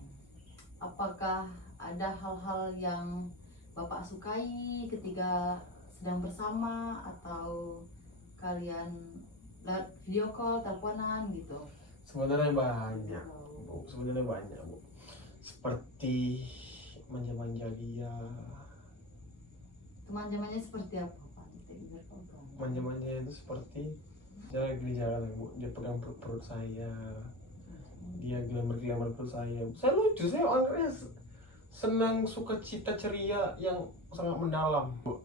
Apakah ada hal-hal yang Bapak sukai ketika sedang bersama atau kalian lewat video call, teleponan gitu? Sebenarnya banyak bu, seperti manja-manja dia. Teman-temannya seperti apa Pak? Kita tahu. Manja-manja itu seperti dia lagi di jalan bu, dia pegang perut saya, dia gelamar perut saya lucu, saya orangnya senang, suka cita ceria yang sangat mendalam bu.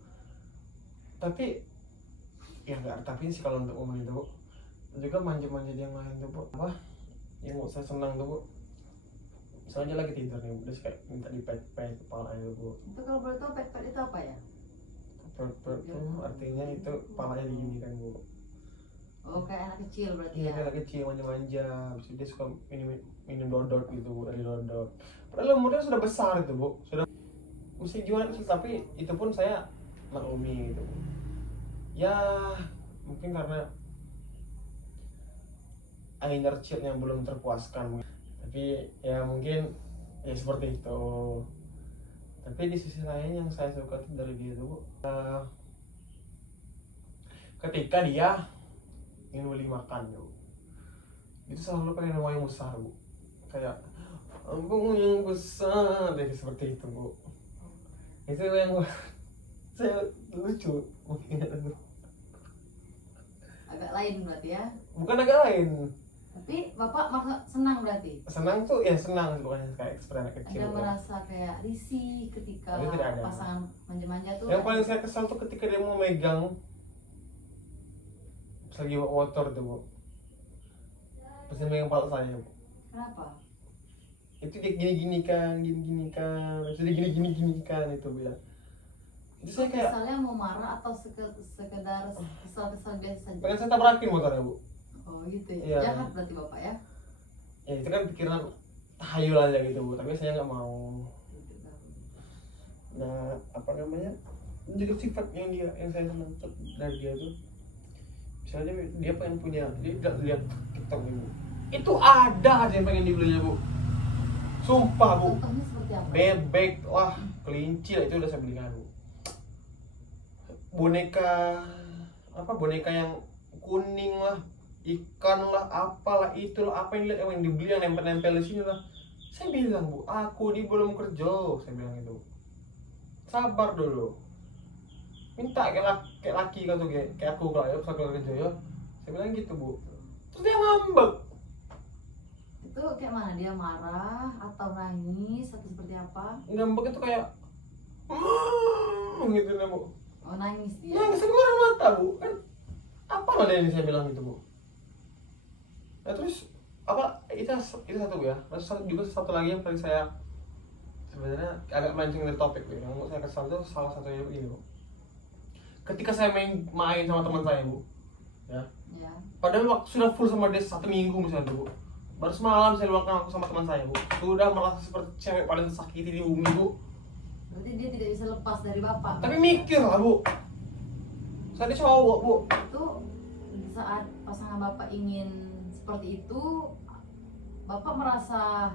Tapi ya nggak, tapi sih kalau untuk momen itu bu, juga manja-manja yang lain tuh bu, apa yang buat saya senang tuh bu, misalnya dia lagi tidur nih bu, dia kayak minta dipet-pet kepalanya bu. Itu kalau boleh tahu pet-pet itu apa ya? Pet-pet tuh artinya itu kepalanya diginikan bu. Oh, kayak anak kecil berarti Iya, ya? kayak anak kecil manja-manja, habis itu dia suka minum dodot gitu bu, dari dodot. Padahal umurnya sudah besar itu bu, sudah mesti gimana kecil, tapi itu pun saya maklumi gitu bu. Ya mungkin karena inner child yang belum terpuaskan, tapi ya mungkin ya seperti itu. Tapi di sisi lain yang saya suka dari dia itu bu, ketika dia ingin beli makan bu, itu selalu pengen uang yang besar bu, kayak ampun yang besar deh, seperti itu bu. Itu yang saya lucu mungkin. Agak lain berarti ya? Bukan agak lain, Tapi Bapak merasa senang berarti? senang tuh ya senang, bukan kayak seperti anak kecil Ada bu. merasa kayak risih ketika Tapi tidak ada. pasangan manja-manja tuh? Yang paling saya kesal tuh ketika dia mau megang pas lagi bawa motor tuh bu, pas dia megang kepala saya bu, Kenapa? itu dia gini kan, terus dia gini kan itu bu ya. Itu saya kayak Kesalnya mau marah atau sekedar kesal-kesal biasa saja? pengen saya tabrakin motornya bu. Oh gitu ya? Iya. Jahat berarti Bapak ya? Ya itu kan pikiran tahayul aja gitu bu, tapi saya nggak mau. Nah apa namanya, juga sifat yang saya senang dari dia tuh, misalnya dia pengen punya, dia lihat TikTok bu, itu ada aja yang pengen dibelinya bu, sumpah bu. Contohnya seperti apa? Bebek lah, kelinci lah, itu udah saya belikan bu. Boneka yang kuning lah, ikan lah, apalah itulah, apa yang dilihat, yang dibeli, yang nempel-nempel di sini lah. Saya bilang bu, aku ini belum kerja, saya bilang itu. Sabar dulu, minta kayak laki kan tuh, kayak aku kalau ya pas aku kerja ya, saya bilang gitu bu. Terus dia ngambek. Itu kayak mana? Dia marah atau nangis atau seperti apa? Ngambek itu kayak gitu nih bu. Oh nangis dia? Nangis keluar mata bu, kan apa lah ini saya bilang gitu bu. Nah terus apa itu satu bu ya. Terus juga satu lagi yang paling saya sebenarnya agak melenceng dari topik bu, yang saya kesal tuh salah satunya ini bu. Ketika saya main sama teman saya bu, ya. Ya. Padahal waktu sudah full sama dia 1 minggu misalnya tuh bu. Baru semalam saya luangkan aku sama teman saya bu. Sudah merasa seperti cewek paling tersakiti di bumi bu. Berarti dia tidak bisa lepas dari Bapak? Tapi mikir lah bu, saya ini cowok bu. Itu saat pasangan Bapak ingin seperti itu, Bapak merasa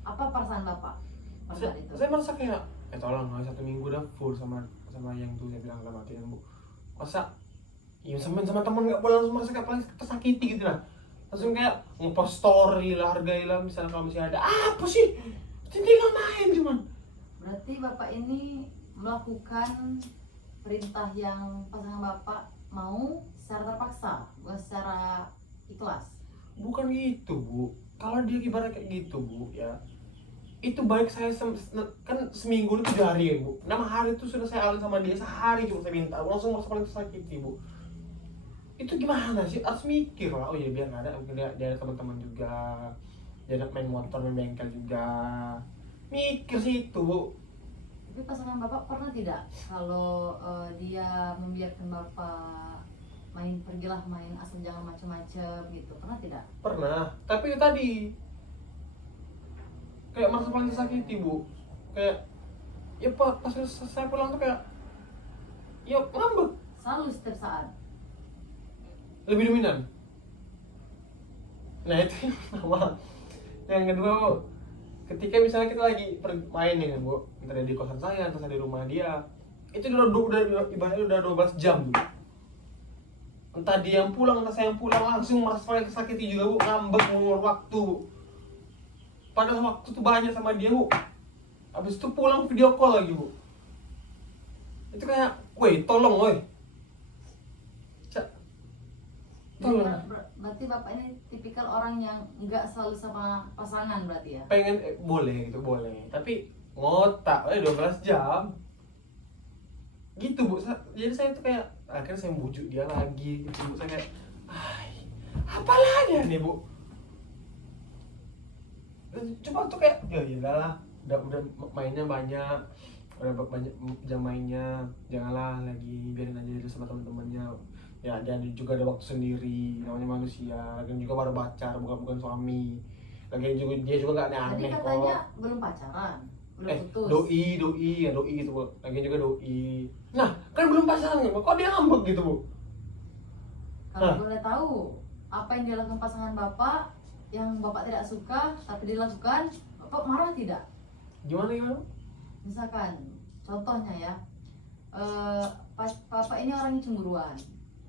apa perasaan Bapak pada saat itu? Saya merasa kayak tolong 1 minggu udah full sama yang tuh, saya bilang sama hati bu. Masa ya sama teman nggak boleh langsung merasa kayak paling tersakiti gitu lah. Langsung kayak ngepost story lah, hargailah misalnya kalau masih ada. Apa sih? Tinggal main cuman. Berarti bapak ini melakukan perintah yang pasangan bapak mau secara terpaksa, bukan secara ikhlas. Bukan gitu bu, kalau dia ibarat kayak gitu bu ya, itu baik saya kan seminggu itu 7 hari ya bu, 6 hari itu sudah saya alih sama dia, sehari cuma saya minta langsung merasa paling tersakiti bu. Itu gimana sih, harus mikir lah. Oh ya biar nggak ada, mungkin dia ada teman-teman juga, dia ada main motor, main bengkel juga, mikir sih itu bu. Tapi pasangan bapak pernah tidak kalau dia membiarkan bapak pergilah main asal jangan macam-macam gitu, pernah tidak? Pernah, tapi itu tadi kayak merasa paling tersakiti bu, kayak ya pak pas saya pulang tuh kayak ya ngambek, Selalu setiap saat. lebih dominan. Nah itu yang pertama. Yang kedua bu, ketika misalnya kita lagi main nih kan bu, entah di kosan saya, entah di rumah dia, itu udah ibaratnya udah 12 jam bu. Entah dia yang pulang, entah saya yang pulang, langsung merasa paling tersakiti juga bu, ngambek ngulur waktu bu. Padahal waktu tuh banyak sama dia bu, habis itu pulang video call lagi bu. Itu kayak, woi tolong woi, tolong. Berarti bapak ini tipikal orang yang nggak selalu sama pasangan berarti ya? Pengen boleh gitu boleh, tapi ngotak 12 jam gitu bu. Jadi saya tuh kayak akhirnya saya bujuk dia lagi gitu bu. Saya kayak apalagi nih bu, coba tuh kayak ya udahlah, udah mainnya banyak, udah banyak jam mainnya, janganlah lagi, biarin aja dulu sama teman-temannya. Ya dia juga ada waktu sendiri, namanya manusia, dan juga baru pacar, bukan suami. Lagi juga dia juga nggak Tadi aneh katanya kok. belum pacaran, belum putus. Doi gitu bu, lagi juga doi. Nah kan belum pacaran kok dia ngambek gitu bu. Kalau boleh tahu apa yang dilakukan pasangan bapak yang bapak tidak suka tapi dilakukan, bapak marah tidak? Gimana? Misalkan contohnya ya, bapak ini orang yang cemburuan,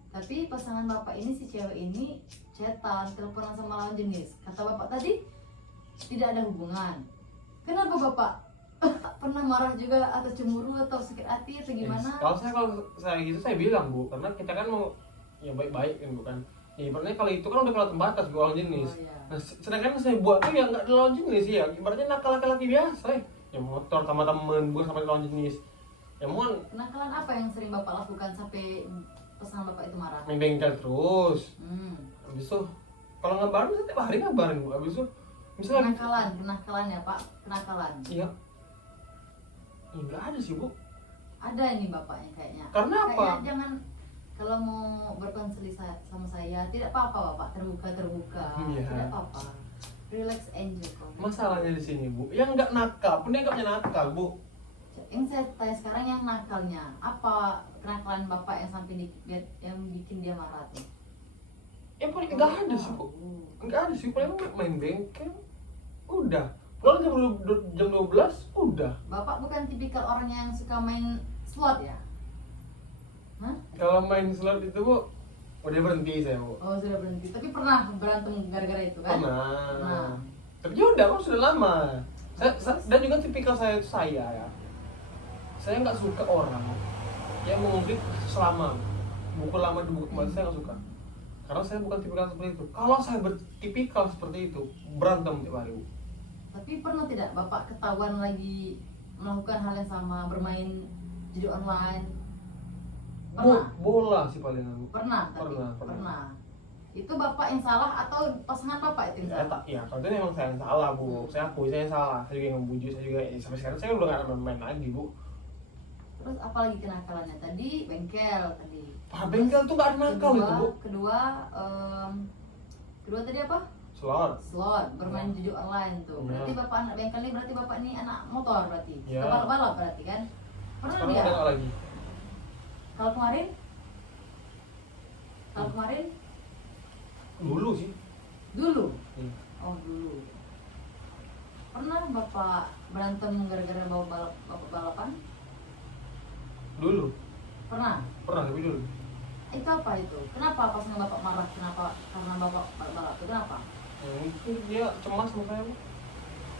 tapi pasangan bapak ini, si cewek ini chatan, teleponan sama lawan jenis. Kata bapak tadi tidak ada hubungan. Kenapa bapak pernah marah juga atau cemburu atau sakit hati atau gimana? Kalau saya gitu saya bilang bu, karena kita kan mau ya baik-baik kan bukan. Ya ibaratnya kalau itu kan udah kelewatan batas bu, lawan jenis. Oh, iya. Nah sedangkan saya buat tuh ya nggak lawan jenis ya, ibaratnya nakal laki-laki biasa ya motor sama temen, bukan sama lawan jenis. Ya mohon Kenakalan apa yang sering bapak lakukan sampai pasangan bapak itu marah? main bengkel terus. Hmm. Habis itu kalau ngabarin saya tiap hari ngabarin bu. Habis itu misalnya Kenakalan ya pak, kenakalan. iya, nggak ada sih bu. Ada ini bapaknya kayaknya. Karena apa? Kayaknya jangan, kalau mau berkonsili sama saya tidak apa-apa bapak, terbuka, Iya. tidak apa-apa. Relax enjoy kok. Masalahnya di sini bu, yang nggak nakal pun dia nggak punya nakal bu. Yang saya tanya sekarang yang nakalnya apa, kenakalan bapak yang sampai yang bikin dia marah tuh? Ya paling nggak ada sih bu, nggak ada sih, paling main bengkel udah pulang jam 12 udah. Bapak bukan tipikal orang yang suka main slot ya? Hah? Kalau main slot itu bu udah berhenti saya bu. Oh sudah berhenti, tapi pernah berantem gara-gara itu kan? Pernah. Tapi ya udah kan sudah lama. Dan juga tipikal saya itu ya, saya nggak suka orang yang mengungkit selama buku lama di buku kembali, saya nggak suka. Karena saya bukan tipikal seperti itu. Kalau saya bertipikal seperti itu, berantem tiap hari bu. Tapi pernah tidak bapak ketahuan lagi melakukan hal yang sama, bermain judi online? Pernah? Bola sih paling aku. Pernah. Itu bapak yang salah atau pasangan bapak itu yang salah? Ya kalau itu memang saya yang salah bu. Saya akui saya yang salah. Saya juga yang ngebujuk, saya juga sampai sekarang saya udah nggak ada main lagi bu. Terus apalagi kenakalannya tadi? Bengkel tadi. Bengkel tuh nggak ada nakal itu bu. Kedua tadi apa? Slot. Bermain judi online tuh. Ya. Berarti bapak anak bengkel ini, berarti bapak ini anak motor berarti. Ya. Balap-balap berarti kan? Pernah Sekarang dia? udah nggak lagi. Kalau kemarin? Dulu sih. Dulu. Hmm. Oh dulu. Pernah bapak berantem gara-gara bawa bapak balapan? Dulu. Pernah. Tapi dulu. Itu apa itu? Kenapa pasangan bapak marah? Kenapa? Karena bapak balap itu kenapa? Mungkin dia cemas sama saya bu.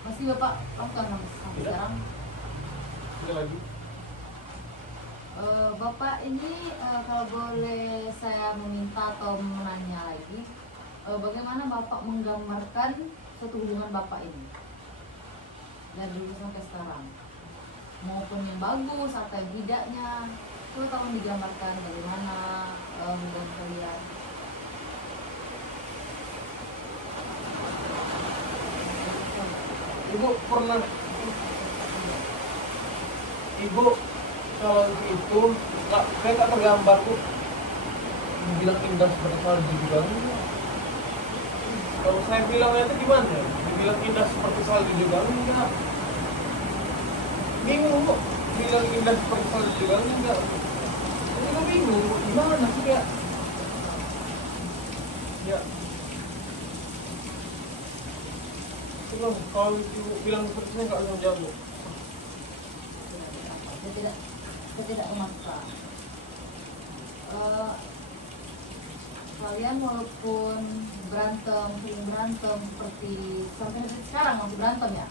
Masih bapak lakukan sampai Tidak. sekarang? Sekali lagi. Bapak ini kalau boleh saya meminta atau menanya lagi, bagaimana Bapak menggambarkan suatu hubungan Bapak ini dari dulu sampai sekarang, maupun yang bagus atau yang tidaknya, coba tolong digambarkan bagaimana hubungan kalian. Ibu pernah, ibu kalau itu saya tak tergambar tuh dibilang indah seperti salju juga enggak. Kalau saya bilangnya itu gimana ya? Dibilang indah seperti salju juga enggak. Bingung kok, bilang indah seperti salju juga enggak. Ini kan bingung, gimana sih ya? Ya. Coba kalau ibu bilang seperti saya nggak bisa jawab. Saya tidak memaksa. Kalian walaupun sering berantem seperti sampai sekarang masih berantem ya?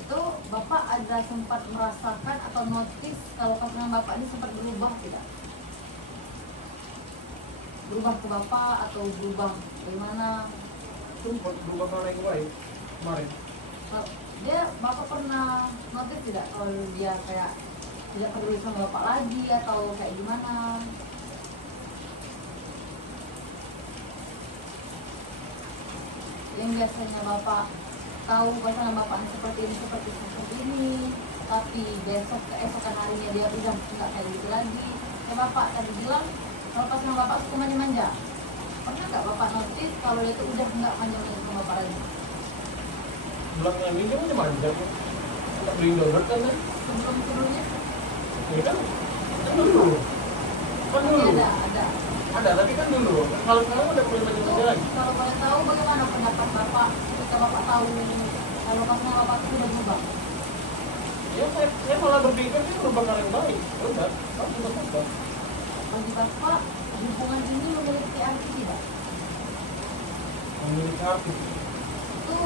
Itu Bapak ada sempat merasakan atau notice kalau pasangan Bapak ini sempat berubah tidak? Berubah ke Bapak atau berubah bagaimana? Sempat berubah ke yang baik kemarin. Bapak pernah notice tidak kalau dia kayak tidak peduli sama Bapak lagi atau kayak gimana? Yang biasanya Bapak tahu pasangan Bapak seperti ini, tapi besok keesokan harinya dia udah nggak kayak gitu lagi. Bapak tadi bilang kalau pasangan Bapak suka manja-manja. Pernah nggak Bapak notice kalau dia itu udah nggak manja-manja sama Bapak lagi? Belakang ini dia manja kok. Tak beli Indomaret kan? Sebelumnya? Ya kan dulu. Ada, tapi kan dulu. Kalau sekarang udah mulai manja-manja lagi. Kalau boleh tahu bagaimana pendapat Bapak ketika Bapak tahu kalau pasangan Bapak itu sudah berubah? Ya saya malah berpikir dia berubah ke yang baik. Udah, kamu apa? Bagi Bapak, hubungan ini memiliki arti tidak? Memiliki arti. Itu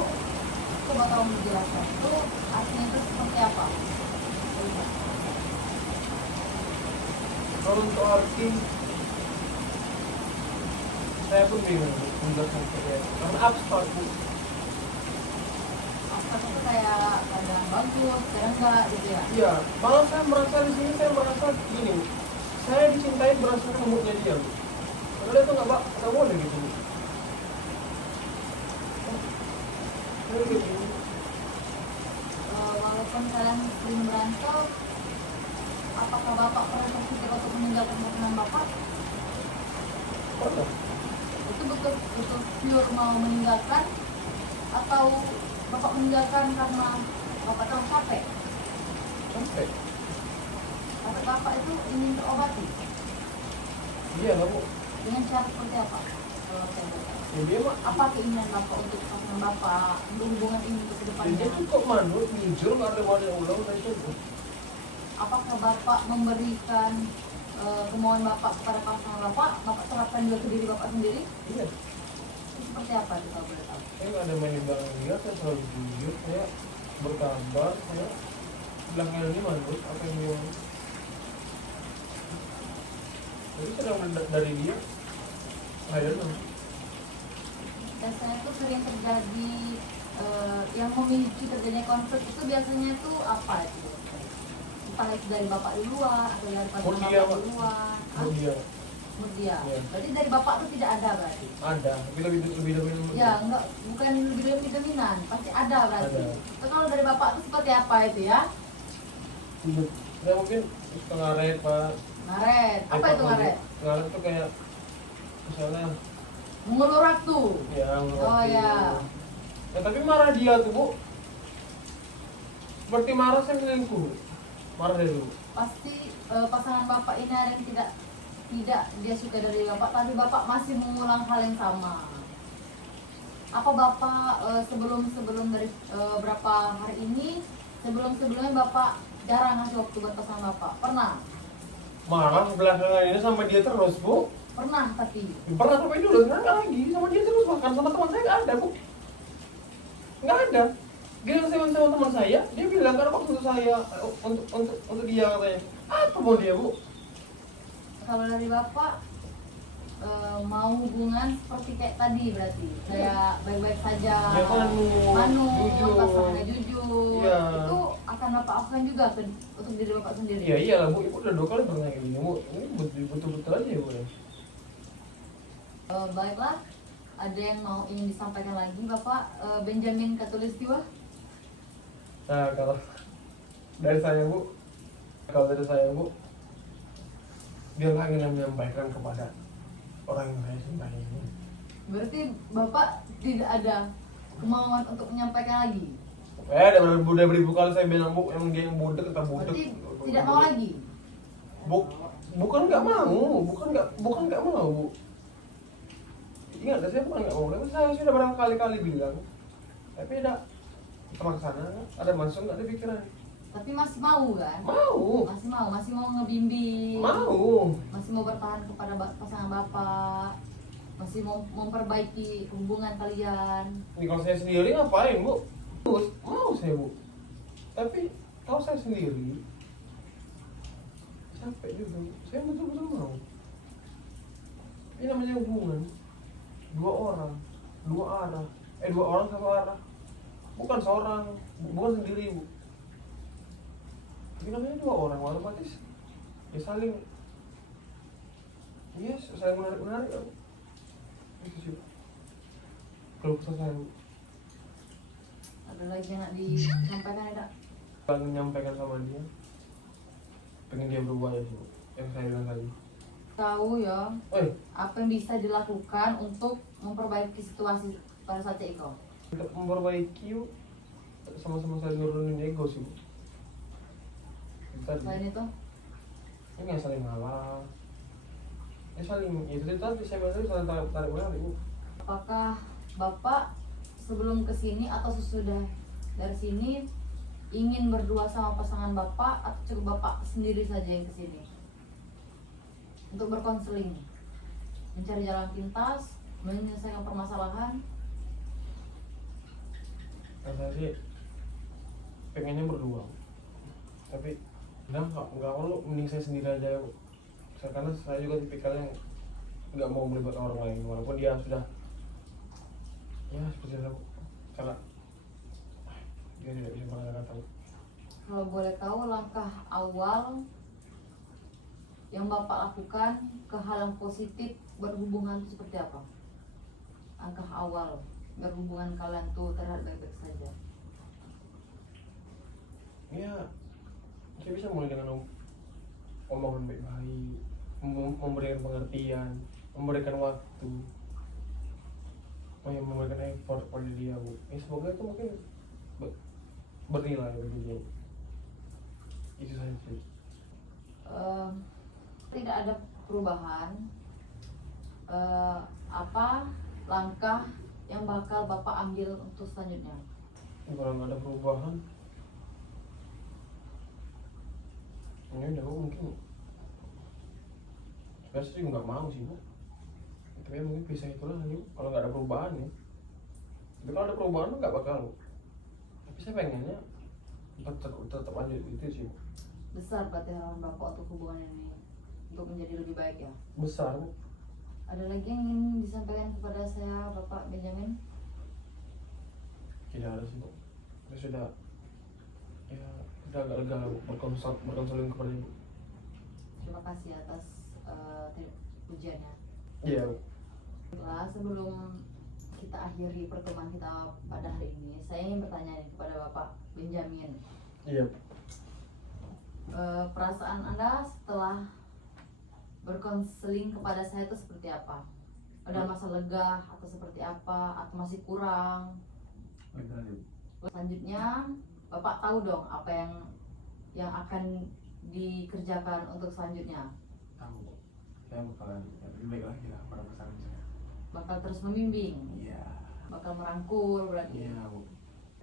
coba tolong menjelaskan. Itu artinya itu seperti apa? Kalau untuk arti, saya pun bingung menjelaskan seperti itu. Karena abstrak bu. Abstrak itu kayak kadang bagus, kadang enggak gitu ya? Iya, malah saya merasa di sini saya merasa gini. Saya dicintai berdasarkan moodnya dia bu. Karena dia tuh nggak boleh gitu. Gitu. Walaupun kalian sering berantem, apakah Bapak pernah terpikir untuk meninggalkan pasangan Bapak? Pernah. Itu betul pure mau meninggalkan atau Bapak meninggalkan karena Bapak tahu capek? Sampai. Atau Bapak itu ingin terobati? Iya lah bu. Dengan cara seperti apa? Kalau saya baca. Ya, dia mah Apa keinginan Bapak untuk pasangan Bapak hubungan ini ke dia depannya? cukup manut, jujur, nggak ada banyak ulang saya cukup. Apakah Bapak memberikan kemauan Bapak kepada pasangan Bapak terapkan juga ke diri Bapak sendiri? Iya. Itu seperti apa itu kalau boleh tahu? Saya nggak ada main belakang dia, saya selalu jujur, saya berkabar, saya belakang ini manut apa yang dia mau. Jadi sedang dari dia, I don't know. Biasanya itu sering terjadi yang memicu terjadinya konflik itu biasanya itu apa itu? Entah itu dari Bapak duluan atau dari pasangan Mudia, Bapak Pak. duluan? Dia Mudia. Iya. Berarti dari Bapak itu tidak ada berarti? ada, tapi lebih dominan. Ya, enggak, bukan lebih dominan, pasti ada berarti. Ada. Itu kalau dari Bapak itu seperti apa itu ya? Saya mungkin suka ngaret pak. Ngaret. Apa itu ngaret? Ngaret itu kayak misalnya Mengulur waktu. ya Oh ya. Ya tapi marah dia tuh bu. Seperti marah saya selingkuh. Marah dia dulu. Pasti pasangan Bapak ini ada yang tidak dia suka dari Bapak, tapi Bapak masih mengulang hal yang sama. Apa Bapak sebelum dari berapa hari ini, sebelumnya Bapak jarang ngasih waktu buat pasangan Bapak? Pernah? Marah belakangan ini sama dia terus bu. Pernah tapi Pernah sampai dulu, nggak lagi sama dia terus, bahkan sama teman saya nggak ada bu. Nggak ada. Gila saya sama teman saya, dia bilang karena kok untuk saya, untuk dia katanya. Apa mau dia bu? Kalau dari Bapak mau hubungan seperti kayak tadi berarti kayak baik-baik saja, Ya, manut, jujur. pasangannya jujur, Iya. itu akan Bapak lakukan juga untuk diri Bapak sendiri. Iya iyalah bu, ibu udah 2 kali pernah kayak gini bu. Ini betul-betul aja ya bu ya. Baiklah, ada yang mau ingin disampaikan lagi Bapak Benjamin Katulistiwa? Nah kalau dari saya bu, dia lagi menyampaikan kepada orang yang saya cintai ini. Berarti Bapak tidak ada kemauan untuk menyampaikan lagi? Udah beribu kali saya bilang bu, emang dia yang budek tetap budek. Berarti tidak mau lagi? Bukan nggak mau, bukan nggak mau bu. Ingat, saya bukan nggak mau, tapi saya sudah berkali-kali bilang, tapi tidak terlaksana, ada masuk nggak ada pikiran. Tapi masih mau kan? Mau, Masih mau ngebimbing. mau. Masih mau bertahan kepada pasangan Bapak. Masih mau memperbaiki hubungan kalian. Ini kalau saya sendiri ngapain bu? Mau saya bu. Tapi kalau saya sendiri capek juga. Saya betul-betul mau. Ini namanya hubungan 2 orang, 2 arah. 2 orang 1 arah. Bukan seorang, bukan sendiri bu. Ini namanya 2 orang, otomatis ya saling menarik bu. Itu sih bu. Kalau kesal saya bu. Ada lagi yang nak disampaikan ada? Kalau menyampaikan sama dia, pengen dia berubah ya bu. Yang saya bilang tadi. Tahu ya, Eh, apa yang bisa dilakukan untuk memperbaiki situasi pada saat itu? untuk memperbaiki yuk, sama-sama saling nurunin ego sih bu. Tadi, Selain itu, ini nggak saling ngalah. Ya saling, ya itu tadi saya bilang tadi saling tarik menarik bu. apakah Bapak sebelum kesini atau sesudah dari sini ingin berdua sama pasangan Bapak atau cukup Bapak sendiri saja yang kesini? Untuk berkonseling, mencari jalan pintas, menyelesaikan permasalahan. Nah, saya sih pengennya berdua, tapi nggak perlu, mending saya sendiri aja bu. Karena saya juga tipikal yang nggak mau melibatkan orang lain, walaupun dia sudah ya seperti itu bu. Karena dia tidak bisa mengatakan tahu. Kalau boleh tahu langkah awal yang Bapak lakukan ke hal yang positif berhubungan itu seperti apa? Langkah awal berhubungan kalian tuh terhadap baik-baik saja. Ya, saya bisa mulai dengan omongan baik-baik, memberikan pengertian, memberikan waktu, memberikan effort pada dia bu. Ya semoga itu mungkin bernilai bagi dia. Itu saja sih. Tidak ada perubahan. Apa langkah yang bakal Bapak ambil untuk selanjutnya? Kalau nggak ada perubahan, ini udah mungkin sebenarnya sih nggak mau sih bu. Tapi mungkin bisa itulah yuk. Kalau nggak ada perubahan ya. Tapi kalau ada perubahan nggak bakal. Tapi saya pengennya tetap lanjut itu sih. Besar berarti harapan Bapak untuk hubungan ini untuk menjadi lebih baik ya? Besar bu. Ada lagi yang ingin disampaikan kepada saya Bapak Benjamin? Tidak ada sih bu. Saya sudah agak lega bu, berkonseling kepada ibu. Terima kasih atas pujiannya. Iya bu. Baiklah, sebelum kita akhiri pertemuan kita pada hari ini, saya ingin bertanya nih kepada Bapak Benjamin. Iya. Perasaan Anda setelah berkonseling kepada saya itu seperti apa? Ada masa lega atau seperti apa? Atau masih kurang? Selanjutnya, Bapak tahu dong apa yang akan dikerjakan untuk selanjutnya? Tahu bu. Saya bakalan lebih baik lagi lah pada pasangan saya. Bakal terus membimbing? Iya. Bakal merangkul berarti? Iya bu.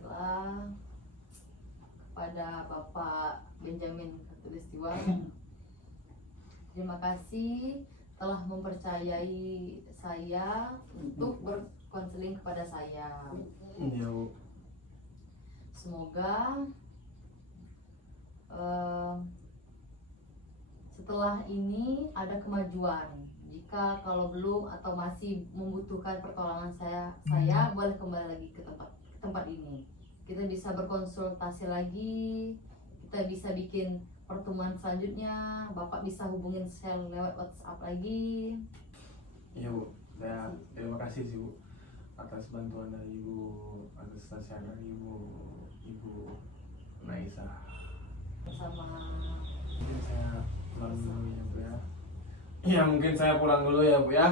Baiklah, kepada Bapak Benjamin Katulistiwa, terima kasih telah mempercayai saya untuk berkonseling kepada saya. Iya bu. Semoga setelah ini ada kemajuan. Jika kalau belum atau masih membutuhkan pertolongan saya boleh kembali lagi ke tempat ini. Kita bisa berkonsultasi lagi, kita bisa bikin pertemuan selanjutnya. Bapak bisa hubungin saya lewat WhatsApp lagi. Iya Bu, saya terima kasih sih Bu atas bantuan dari Ibu, atas nasihat dari Ibu Naisa. Sama Mungkin saya pulang dulu ya Bu ya. Ya mungkin saya pulang dulu ya Bu ya.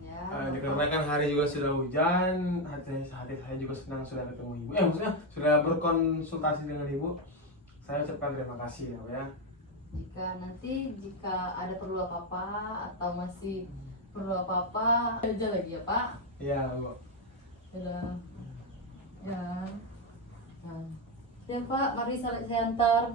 ya. Dikarenakan hari juga sudah hujan, hati saya juga senang sudah ketemu Ibu. Maksudnya sudah berkonsultasi dengan Ibu. Saya ucapkan terima kasih ya Bu ya. Jika ada perlu apa-apa atau masih perlu apa-apa aja lagi ya Pak. Iya Bu. Dadah. Ya. Ya Pak, mari saya antar.